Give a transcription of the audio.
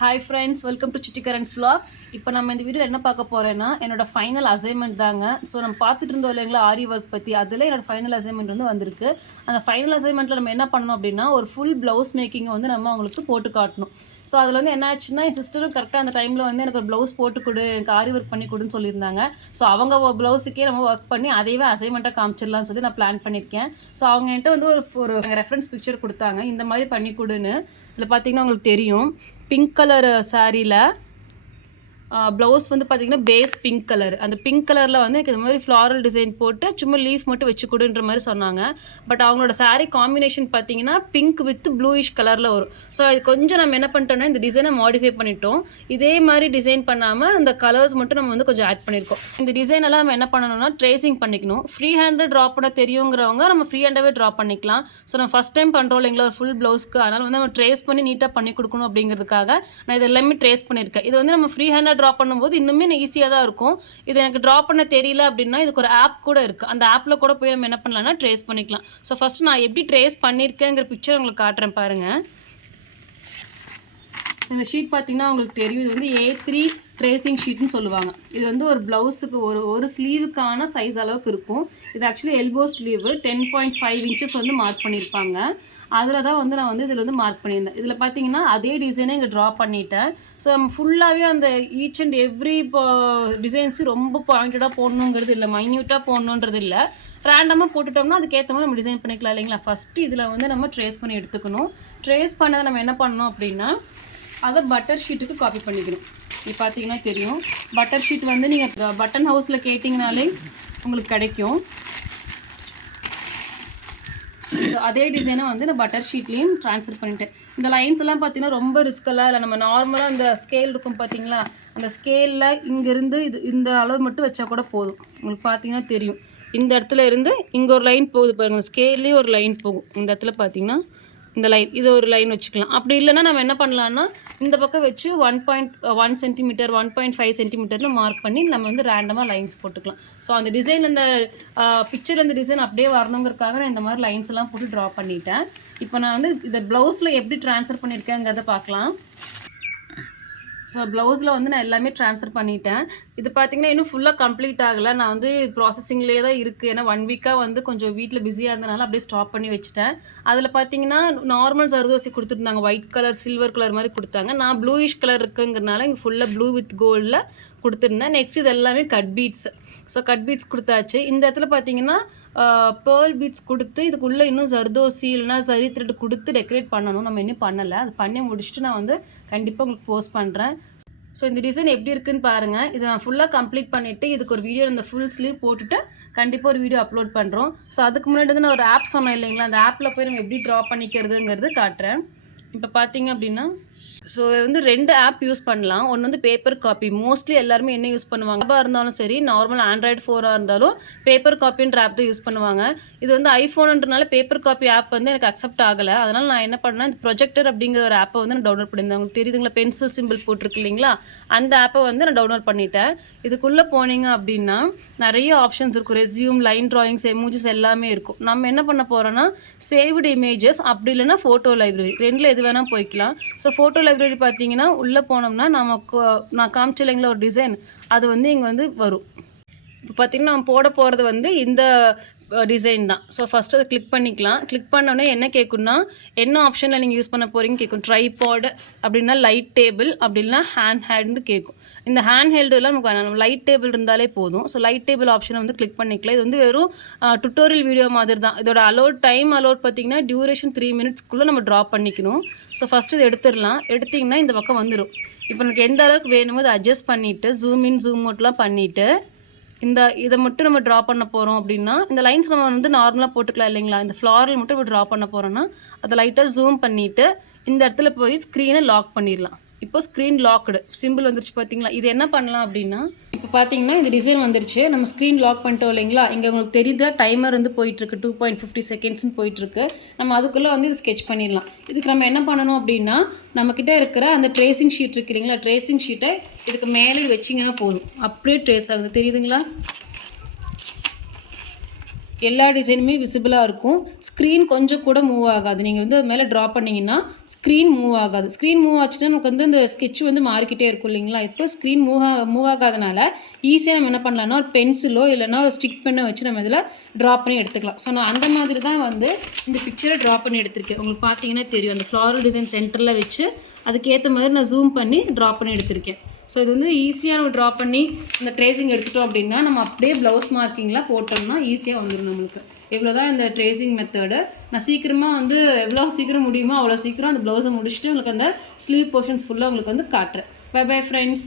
Hi friends welcome to city currents vlog. இப்போ நம்ம இந்த வீடியோ என்ன பார்க்க போகிறேன்னா என்னோட ஃபைனல் அசைன்மெண்ட் தாங்க. ஸோ நம்ம பார்த்துட்டு இருந்தோம் இல்லைங்களா ஆரி ஒர்க் பற்றி அதில் என்னோட ஃபைனல் அசைன்மெண்ட் வந்து வந்திருக்கு. அந்த ஃபைனல் அசைன்மெண்ட்டில் நம்ம என்ன பண்ணணும் அப்படின்னா ஒரு ஃபுல் ப்ளவுஸ் மேக்கிங்கை வந்து நம்ம அவங்களுக்கு போட்டு காட்டணும். ஸோ அதில் வந்து என்ன ஆச்சுன்னா என் சிஸ்டரும் கரெக்டாக அந்த டைமில் வந்து எனக்கு ஒரு ப்ளவுஸ் போட்டு கொடு எனக்கு ஆரி ஒர்க் பண்ணி கொடுன்னு சொல்லியிருந்தாங்க. ஸோ அவங்க ப்ளவுஸுக்கே நம்ம ஒர்க் பண்ணி அதையவே அசைன்மெண்ட்டாக காமிச்சிடலாம்னு சொல்லி நான் பிளான் பண்ணியிருக்கேன். ஸோ அவங்க என்கிட்ட வந்து ஒரு ஒரு ரெஃபரன்ஸ் பிக்சர் கொடுத்தாங்க. இந்த மாதிரி பண்ணி கொடுன்னு. இதில் பார்த்தீங்கன்னா உங்களுக்கு தெரியும். பிங்க் கலர் சாரியில் ப்ளவுஸ் வந்து பார்த்தீங்கன்னா பேஸ் பிங்க் கலர் அந்த பிங்க் கலரில் வந்து எனக்கு இந்த மாதிரி ஃப்ளாரல் டிசைன் போட்டு சும்மா லீஃப் மட்டும் வச்சு கொடுன்ற மாதிரி சொன்னாங்க. பட் அவங்களோட சாரீ காம்பினேஷன் பார்த்தீங்கன்னா பிங்க் வித் ப்ளூயிஷ் கலரில் வரும். ஸோ அது கொஞ்சம் நம்ம என்ன பண்ணிட்டோம்னா இந்த டிசைனை மாடிஃபை பண்ணிட்டோம். இதே மாதிரி டிசைன் பண்ணாமல் இந்த கலர்ஸ் மட்டும் நம்ம வந்து கொஞ்சம் ஆட் பண்ணியிருக்கோம் இந்த டிசைன் எல்லாம் நம்ம என்ன பண்ணணும்னா ட்ரேசிங் பண்ணிக்கணும். ஃப்ரீ ஹேண்டில் ட்ரா பண்ண தெரியுங்கிறவங்க நம்ம ஃப்ரீ ஹேண்டாகவே ட்ரா பண்ணிக்கலாம். ஸோ நம்ம ஃபஸ்ட் டைம் பண்ணுறோம் இல்லைங்களா ஒரு ஃபுல் ப்ளவுஸ்க்கு அதனால் வந்து நம்ம ட்ரேஸ் பண்ணி நீட்டாக பண்ணி கொடுக்கணும் அப்படிங்கிறதுக்காக நான் இது எல்லாமே ட்ரேஸ் பண்ணியிருக்கேன். இது வந்து நம்ம ஃப்ரீ ஹேண்டாக ட்ரா பண்ணும்போது இன்னுமே ஈஸியாக தான் இருக்கும். இது எனக்கு ட்ரா பண்ண தெரியல அப்படின்னா இதுக்கு ஒரு ஆப் கூட இருக்குது அந்த ஆப்பில் கூட போய் நம்ம என்ன பண்ணலாம்னா ட்ரேஸ் பண்ணிக்கலாம். ஸோ ஃபஸ்ட்டு நான் எப்படி ட்ரேஸ் பண்ணியிருக்கேங்கிற பிக்சர் உங்களுக்கு காட்டுறேன் பாருங்கள் இந்த ஷீட் பார்த்தீங்கன்னா உங்களுக்கு தெரியும். இது வந்து ஏ த்ரீ ட்ரேசிங் ஷீட்னு சொல்லுவாங்க. இது வந்து ஒரு ப்ளவுஸுக்கு ஒரு ஒரு ஸ்லீவுக்கான சைஸ் அளவுக்கு இருக்கும். இது actually elbow sleeve ten point five inches வந்து மார்க் பண்ணியிருப்பாங்க அதில் தான் வந்து நான் வந்து இதில் வந்து மார்க் பண்ணியிருந்தேன். இதில் பார்த்தீங்கன்னா அதே டிசைனே இங்கே ட்ரா பண்ணிட்டேன். ஸோ நம்ம ஃபுல்லாகவே அந்த ஈச் அண்ட் எவ்ரி டிசைன்ஸு ரொம்ப பாயிண்டடாக போடணுங்கிறது இல்லை மைன்யூட்டாக போடணுன்றது இல்லை. ரேண்டமாக போட்டுட்டோம்னா அதுக்கேற்ற மாதிரி நம்ம டிசைன் பண்ணிக்கலாம் இல்லைங்களா? ஃபஸ்ட்டு இதில் வந்து நம்ம ட்ரேஸ் பண்ணி எடுத்துக்கணும். ட்ரேஸ் பண்ணதை நம்ம என்ன பண்ணணும் அப்படின்னா அதை பட்டர் ஷீட்டுக்கு காப்பி பண்ணிக்கணும். இப்போ பார்த்தீங்கன்னா தெரியும். பட்டர் ஷீட் வந்து நீங்கள் பட்டன் ஹவுஸில் கேட்டிங்கனாலே உங்களுக்கு கிடைக்கும். அதே டிசைனை வந்து நான் பட்டர் ஷீட்லேயும் ட்ரான்ஸ்ஃபர் பண்ணிட்டேன். இந்த லைன்ஸ் எல்லாம் பார்த்தீங்கன்னா ரொம்ப ரிஸ்கெல்லாம் இல்லை. நம்ம நார்மலாக அந்த ஸ்கேல் இருக்கும் பார்த்தீங்களா அந்த ஸ்கேலில் இங்கேருந்து இது இந்த அளவு மட்டும் வச்சா கூட போதும். உங்களுக்கு பார்த்தீங்கன்னா தெரியும். இந்த இடத்துல இருந்து இங்கே ஒரு லைன் போகுது பாருங்கள் ஸ்கேல்லேயே ஒரு லைன் போகும். இந்த இடத்துல பார்த்தீங்கன்னா இந்த லைன் இது ஒரு லைன் வச்சுக்கலாம். அப்படி இல்லைன்னா நம்ம என்ன பண்ணலான்னா இந்த பக்கம் வச்சு one point one centimetre one point five சென்டிமீட்டர்னு mark பண்ணி நம்ம வந்து ரேண்டமாக லைன்ஸ் போட்டுக்கலாம். ஸோ அந்த டிசைன் இந்த பிக்சர் இந்த டிசைன் அப்படியே வரணுங்கிறதுக்காக நான் இந்த மாதிரி லைன்ஸ் எல்லாம் போட்டு ட்ரா பண்ணிட்டேன். இப்போ நான் வந்து இந்த ப்ளவுஸில் எப்படி ட்ரான்ஸ்ஃபர் பண்ணியிருக்கேங்கிறத பார்க்கலாம். ஸோ ப்ளவுஸில் வந்து நான் எல்லாமே ட்ரான்ஸ்ஃபர் பண்ணிட்டேன். இது பார்த்தீங்கன்னா இன்னும் ஃபுல்லாக கம்ப்ளீட் ஆகலை. நான் வந்து ப்ராசஸிங்லேயே தான் இருக்குது ஏன்னா ஒன் வீக்காக வந்து கொஞ்சம் வீட்டில் பிஸியாக இருந்தனால அப்படியே ஸ்டாப் பண்ணி வச்சுட்டேன். அதில் பார்த்தீங்கன்னா நார்மல் சர்தோசி கொடுத்துருந்தாங்க. ஒயிட் கலர் சில்வர் கலர் மாதிரி கொடுத்தாங்க. நான் ப்ளூயிஷ் கலர் இருக்குங்கிறனால இங்கே ஃபுல்லாக ப்ளூ வித் கோல்டில் கொடுத்துருந்தேன். நெக்ஸ்ட் இது எல்லாமே cut beads so cut beads கொடுத்தாச்சு. இந்த இடத்துல பார்த்தீங்கன்னா பேர்ல் பீட்ஸ் கொடுத்து இதுக்குள்ளே இன்னும் ஜர்தோசி இல்லைனா சரி த்ரெட் கொடுத்து டெக்கரேட் பண்ணணும். நம்ம இன்னும் பண்ணலை. அது பண்ணி முடிச்சுட்டு நான் வந்து கண்டிப்பாக உங்களுக்கு போஸ்ட் பண்ணுறேன் ஸோ இந்த டிசைன் எப்படி இருக்குன்னு பாருங்கள் இதை நான் ஃபுல்லாக கம்ப்ளீட் பண்ணிவிட்டு இதுக்கு ஒரு வீடியோ இந்த ஃபுல் ஸ்லீவ் போட்டுட்டு கண்டிப்பாக ஒரு வீடியோ அப்லோட் பண்ணுறோம் ஸோ அதுக்கு முன்னாடி வந்து நான் ஒரு ஆப் சொன்னேன் இல்லைங்களா? அந்த ஆப்பில் போய் நம்ம எப்படி ட்ரா பண்ணிக்கிறதுங்கிறது காட்டுறேன். இப்போ பார்த்தீங்க அப்படின்னா ஸோ வந்து ரெண்டு ஆப் யூஸ் பண்ணலாம். ஒன்று வந்து பேப்பர் காப்பி மோஸ்ட்லி எல்லாருமே என்ன யூஸ் பண்ணுவாங்க? ஆப்பாக இருந்தாலும் சரி நார்மல் ஆண்ட்ராய்டு ஃபோராக இருந்தாலும் பேப்பர் காப்பின்ற ஆப் தான் யூஸ் பண்ணுவாங்க. இது வந்து ஐஃபோனுன்றனால பேப்பர் காப்பி ஆப் வந்து எனக்கு அக்செப்ட் ஆகலை. அதனால் நான் என்ன பண்ணேன் இந்த ப்ரொஜெக்டர் அப்படிங்கிற ஒரு ஆப்பை வந்து நான் டவுன்லோட் பண்ணியிருந்தேன். உங்களுக்கு தெரியுதுங்களா? பென்சில் சிம்பிள் போட்டிருக்கு இல்லைங்களா? அந்த ஆப்பை வந்து நான் டவுன்லோட் பண்ணிட்டேன். இதுக்குள்ளே போனீங்க அப்படின்னா நிறைய ஆப்ஷன்ஸ் இருக்கும். ரெஸ்யூம் லைன் ட்ராயிங்ஸ் எமோஜிஸ் எல்லாமே இருக்கும். நம்ம என்ன பண்ண போகிறோன்னா சேவ்டு இமேஜஸ் அப்படி இல்லைன்னா ஃபோட்டோ லைப்ரரி ரெண்டில் எது வேணால் போய்க்கலாம். ஸோ ஃபோட்டோ லைப்ரரி பார்த்தீங்கன்னா உள்ளே போனோம்னா நமக்கு நான் காமிச்ச இல்லைங்களா ஒரு டிசைன் அது வந்து இங்கே வந்து வரும். இப்போ பார்த்தீங்கன்னா நம்ம போட போகிறது வந்து இந்த டிசைன் தான். ஸோ ஃபஸ்ட்டு அதை கிளிக் பண்ணிக்கலாம். கிளிக் பண்ணோடனே என்ன கேட்கும்னா என்ன ஆப்ஷனில் நீங்கள் யூஸ் பண்ண போகிறீங்க கேட்கும் ட்ரைபாடு அப்படின்னா லைட் டேபிள் அப்படின்னா ஹேண்ட் ஹேல்டுன்னு கேட்கும் இந்த ஹேண்ட் ஹெல்டுலாம் நமக்கு நம்ம லைட் டேபிள் இருந்தாலே போதும். ஸோ லைட் டேபிள் ஆப்ஷனை வந்து கிளிக் பண்ணிக்கலாம். இது வந்து வெறும் டுட்டோரியல் வீடியோ மாதிரி தான். இதோட அலோட் டைம் அலோட் பார்த்தீங்கன்னா டியூரேஷன் த்ரீ மினிட்ஸ்க்குள்ளே நம்ம ட்ரா பண்ணிக்கணும். ஸோ ஃபஸ்ட்டு இது எடுத்துடலாம். எடுத்திங்கன்னா இந்த பக்கம் வந்துடும் இப்போ எனக்கு எந்த அளவுக்கு வேணுமோ அதை அட்ஜஸ்ட் பண்ணிவிட்டு ஜூம் இன் ஜூம் அவுட்லாம் பண்ணிவிட்டு இந்த இதை மட்டும் நம்ம ட்ரா பண்ண போகிறோம் அப்படின்னா இந்த லைன்ஸ் நம்ம வந்து நார்மலாக போட்டுக்கலாம் இல்லைங்களா? இந்த ஃப்ளாரில் மட்டும் இப்போ ட்ரா பண்ண போகிறோன்னா அதை லைட்டாக ஜூம் பண்ணிவிட்டு இந்த இடத்துல போய் ஸ்க்ரீனை லாக் பண்ணிடலாம். இப்போ ஸ்க்ரீன் லாக்டு சிம்பிள் வந்துருச்சு பார்த்தீங்களா இது என்ன பண்ணலாம் அப்படின்னா இப்போ பார்த்தீங்கன்னா இந்த டிசைன் வந்துருச்சு. நம்ம ஸ்க்ரீன் லாக் பண்ணிட்டோம் இல்லைங்களா? இங்கே உங்களுக்கு தெரியுதா டைமர் வந்து போயிட்டுருக்கு. டூ பாயிண்ட் ஃபிஃப்டி செகண்ட்ஸ்னு போயிட்டுருக்கு. நம்ம அதுக்குள்ளே வந்து இது ஸ்கெச் பண்ணிடலாம். இதுக்கு நம்ம என்ன பண்ணணும் அப்படின்னா நம்மக்கிட்ட இருக்கிற அந்த ட்ரேசிங் ஷீட் இருக்கு இல்லைங்களா? ட்ரேசிங் ஷீட்டை இதுக்கு மேலே வச்சிங்கன்னா போதும். அப்படியே ட்ரேஸ் ஆகுது. தெரியுதுங்களா? எல்லா டிசைனுமே விசிபிளாக இருக்கும். ஸ்க்ரீன் கொஞ்சம் கூட மூவ் ஆகாது. நீங்கள் வந்து அது மேலே ட்ரா பண்ணிங்கன்னா ஸ்க்ரீன் மூவ் ஆகாது. ஸ்க்ரீன் மூவ் ஆச்சுன்னா நமக்கு வந்து அந்த ஸ்கெட்ச் வந்து மாறிக்கிட்டே இருக்கும் இல்லைங்களா? இப்போ ஸ்க்ரீன் மூவ் ஆக மூவ் ஆகாதனால ஈஸியாக நம்ம என்ன பண்ணலாம்னா ஒரு பென்சிலோ இல்லைன்னா ஒரு ஸ்டிக் பெண்ணை வச்சு நம்ம இதில் ட்ரா பண்ணி எடுத்துக்கலாம். ஸோ நான் அந்த மாதிரி தான் வந்து இந்த பிக்சரை ட்ரா பண்ணி எடுத்திருக்கேன். உங்களுக்கு பார்த்தீங்கன்னா தெரியும். அந்த ஃப்ளாரல் டிசைன் சென்டரில் வச்சு அதுக்கேற்ற மாதிரி நான் ஜூம் பண்ணி ட்ரா பண்ணி எடுத்திருக்கேன். ஸோ இது வந்து ஈஸியாக நம்ம ட்ரா பண்ணி இந்த ட்ரேசிங் எடுத்துட்டோம் அப்படின்னா நம்ம அப்படியே ப்ளவுஸ் மார்க்கிங்லாம் போட்டோம்னா ஈஸியாக வந்துடும் நம்மளுக்கு. இவ்வளோ தான் இந்த ட்ரேசிங் மெத்தடு நான் சீக்கிரமாக வந்து எவ்வளோ சீக்கிரம் முடியுமோ அவ்வளோ சீக்கிரம் அந்த ப்ளவுஸை முடிச்சுட்டு உங்களுக்கு அந்த ஸ்லீவ் போர்ஷன்ஸ் ஃபுல்லாக உங்களுக்கு வந்து காட்டுறேன். By bye friends